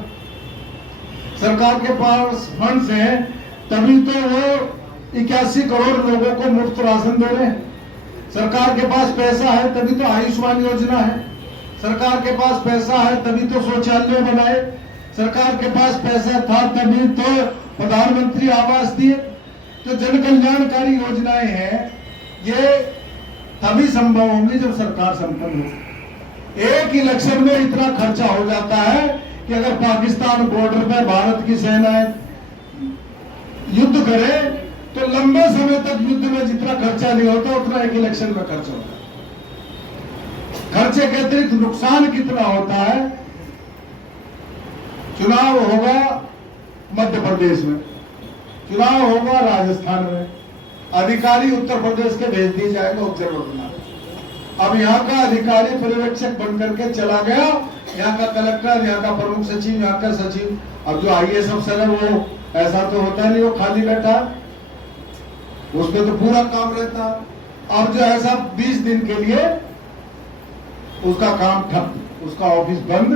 सरकार के पास फंड्स हैं तभी तो वो 81 करोड़ लोगों को मुफ्त राशन दे रहे हैं। सरकार के पास पैसा है तभी तो आयुष्मान योजना है। सरकार के पास पैसा है तभी तो शौचालय बनाए। सरकार के पास पैसा था तभी तो प्रधानमंत्री आवास दिए। तो जन कल्याणकारी योजनाएं हैं, ये तभी संभव होंगी जब सरकार संपन्न हो। एक इलेक्शन में इतना खर्चा हो जाता है कि अगर पाकिस्तान बॉर्डर पे भारत की सेनाएं युद्ध करे तो लंबे समय तक युद्ध में जितना खर्चा नहीं होता उतना एक इलेक्शन में खर्चा होता है। खर्चे के अतिरिक्त नुकसान कितना होता है? चुनाव होगा मध्य प्रदेश में, चुनाव होगा राजस्थान में, अधिकारी उत्तर प्रदेश के भेज दिया जाएगा ऑब्जर्वर बना। अब यहाँ का अधिकारी पर्यवेक्षक बन करके चला गया, यहाँ का कलेक्टर, यहाँ का प्रमुख सचिव, यहाँ का सचिव। अब जो IAS अफसर है वो ऐसा तो होता नहीं वो खाली बैठा, उसमें तो पूरा काम रहता। अब जो ऐसा 20 दिन के लिए उसका काम ठप, उसका ऑफिस बंद,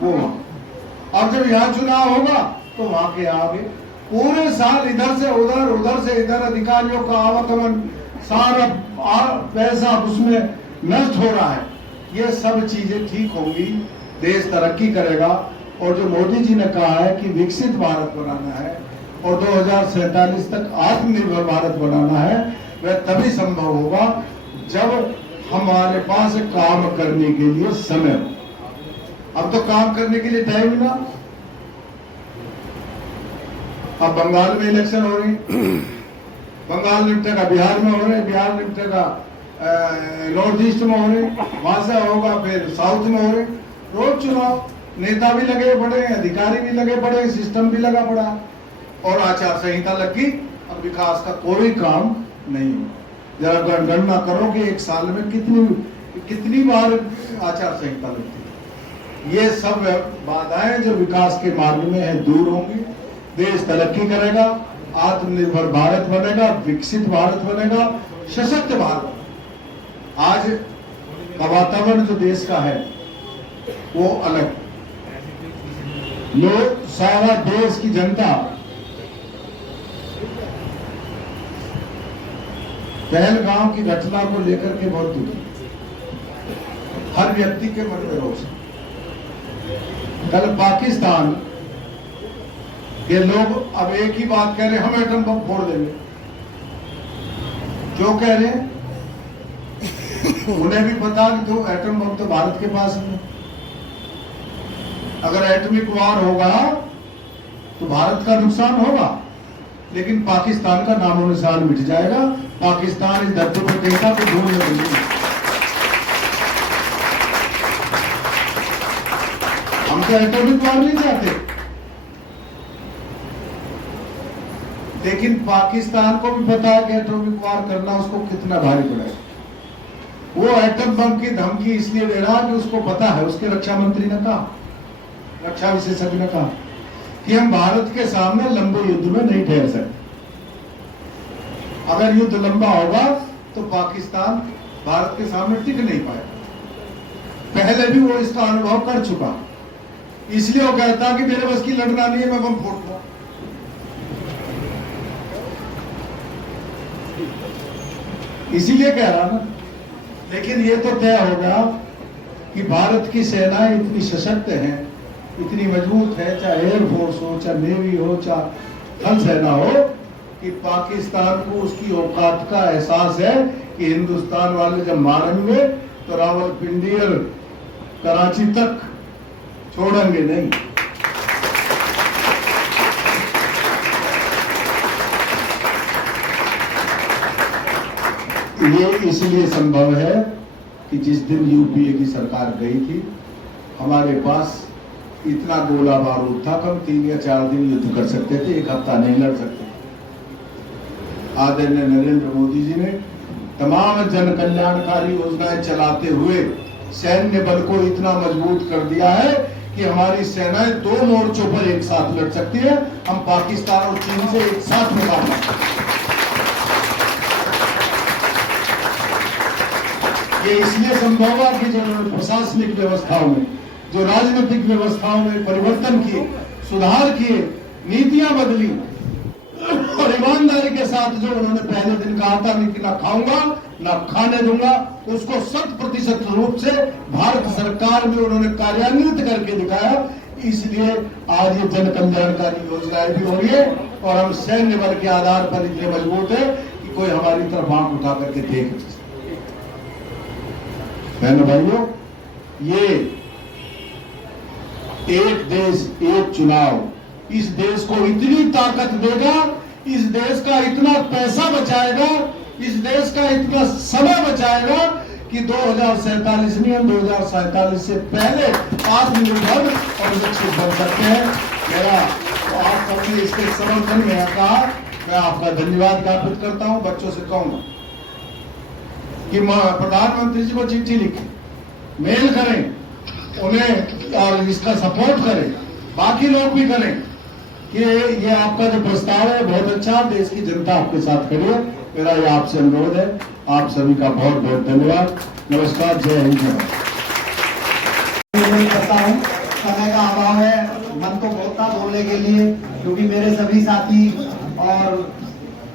वो वहां। अब जब यहाँ चुनाव होगा तो वहां के आगे पूरे साल इधर से उधर, उधर से इधर अधिकारियों का आवागमन, सारा पैसा उसमें नष्ट हो रहा है। ये सब चीजें ठीक होंगी, देश तरक्की करेगा। और जो मोदी जी ने कहा है कि विकसित भारत बनाना है और 2047 तक आत्मनिर्भर भारत बनाना है, वह तभी संभव होगा जब हमारे पास काम करने के लिए समय हो। अब तो काम करने के लिए टाइम ना। अब बंगाल में इलेक्शन हो रही, बंगाल निपटेगा, बिहार में हो रहे, बिहार निपटेगा नॉर्थ ईस्ट में हो रहे, वहां से होगा फिर साउथ में हो रहे। रोज चुनाव, नेता भी लगे पड़े, अधिकारी भी लगे पड़े, सिस्टम भी लगा पड़ा और आचार संहिता लगी। अब विकास का कोई काम नहीं हो। जरा गणना करो कि एक साल में कितनी बार आचार संहिता लगती है। ये सब बाधाएं जो विकास के मार्ग में है दूर होंगी, देश तरक्की करेगा, आत्मनिर्भर भारत बनेगा, विकसित भारत बनेगा, सशक्त भारत। आज का वातावरण जो देश का है वो अलग, लोग, सारा देश की जनता पहलगांव की घटना को लेकर के बहुत दुखी, हर व्यक्ति के मन में रोष। कल पाकिस्तान के लोग अब एक ही बात कह रहे हैं, हम एटम बम फोड़ देंगे। क्यों कह रहे हैं? उन्हें भी पता कि तो एटम बम तो भारत के पास है। अगर एटमिक वार होगा तो भारत का नुकसान होगा, लेकिन पाकिस्तान का नामो निशान मिट जाएगा। पाकिस्तान इस धरती पर देखा तो धूल में मिलेगी। हम तो एटमिक वार नहीं चाहते, लेकिन पाकिस्तान को भी पता है कि एटॉमिक वार करना उसको कितना भारी पड़ेगा। वो एटम बम की धमकी इसलिए दे रहा कि उसको पता है, उसके रक्षा मंत्री ने कहा, रक्षा विशेषज्ञ ने कहा कि हम भारत के सामने लंबे युद्ध में नहीं ठहर सकते। अगर युद्ध लंबा होगा तो पाकिस्तान भारत के सामने टिक नहीं पाएगा। पहले भी वो इसका अनुभव कर चुका, इसलिए वो कहता कि मेरे बस की लड़ना नहीं है, मैं बम फोड़ूंगा। इसीलिए कह रहा ना। लेकिन ये तो तय होगा कि भारत की सेनाएं इतनी सशक्त हैं, इतनी मजबूत है, चाहे एयरफोर्स हो, चाहे नेवी हो, चाहे थल सेना हो, कि पाकिस्तान को उसकी औकात का एहसास है कि हिंदुस्तान वाले जब मारेंगे तो रावलपिंडी और कराची तक छोड़ेंगे नहीं। ये इसलिए संभव है कि जिस दिन यूपीए की सरकार गई थी हमारे पास इतना गोला बारूद था, हम 3 या 4 दिन युद्ध कर सकते थे, 1 हफ्ता नहीं लड़ सकते। आदरणीय नरेंद्र मोदी जी ने तमाम जन कल्याणकारी योजनाएं चलाते हुए सैन्य बल को इतना मजबूत कर दिया है कि हमारी सेनाएं 2 मोर्चों पर एक साथ लड़ सकती है। हम पाकिस्तान और चीन से एक साथ मुकाबला करते हैं। ये इसलिए संभव हुआ कि जो प्रशासनिक व्यवस्थाओं में, जो राजनीतिक व्यवस्थाओं में परिवर्तन किए, सुधार किए, नीतियां बदली और ईमानदारी के साथ जो उन्होंने पहले दिन कहा था कि ना खाऊंगा ना खाने दूंगा, उसको 100% रूप से भारत सरकार में उन्होंने कार्यान्वित करके दिखाया। इसलिए आज ये जन कल्याणकारी योजनाएं भी हो रही है और हम सैन्य बल के आधार पर इतने मजबूत है कि कोई हमारी तरफ आंख उठा करके देख नहीं सकता। बहनों भाइयों, ये एक देश एक चुनाव इस देश को इतनी ताकत देगा, इस देश का इतना पैसा बचाएगा, इस देश का इतना समय बचाएगा कि 2047 नहीं, हम 2047 से पहले आत्मनिर्भर और विकसित बन सकते हैं। मेरा तो आप सबने इसके समर्थन में कहा, मैं आपका धन्यवाद ज्ञापित करता हूं। बच्चों से कहूंगा कि प्रधानमंत्री जी को चिट्ठी लिखें, मेल करें उन्हें और इसका सपोर्ट करें, बाकी लोग भी करें कि ये आपका जो प्रस्ताव है बहुत अच्छा, देश की जनता आपके साथ खड़ी है। मेरा ये आपसे अनुरोध है। आप सभी का बहुत बहुत धन्यवाद। नमस्कार, जय हिंद, जय भारत। करता हूँ, समय का अभाव है, मन तो बहुत था बोलने के लिए, क्योंकि मेरे सभी साथी और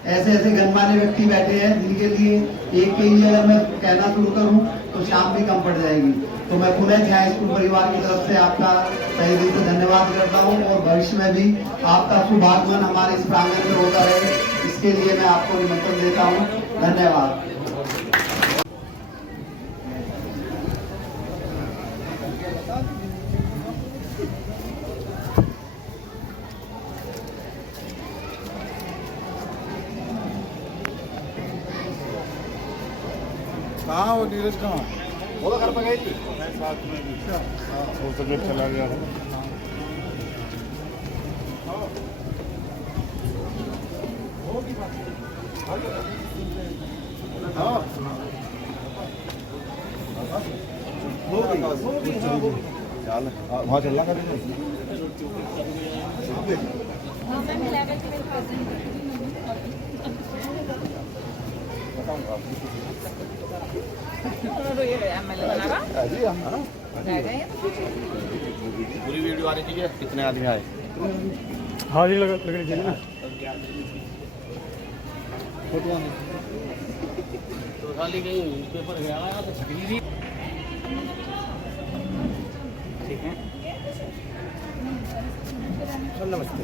ऐसे ऐसे गणमान्य व्यक्ति बैठे हैं जिनके लिए एक के लिए अगर मैं कहना शुरू करूं तो शाम भी कम पड़ जाएगी। तो मैं पुनः हाई स्कूल परिवार की तरफ से आपका तहे दिल से धन्यवाद करता हूं और भविष्य में भी आपका शुभागमन हमारे इस प्रांगण में होता रहे, इसके लिए मैं आपको निमंत्रण देता हूं। धन्यवाद। कहाँ वो नीरज कहाँ? बोला घर पे गई थी। साथ में भी वो तबियत चला गया था। वहाँ चलना कर पूरी वीडियो आनी चाहिए, कितने आदमी आए। हाँ जी, लगनी चाहिए ना। तो खाली कहीं पेपर गया तो ठीक है। नमस्ते।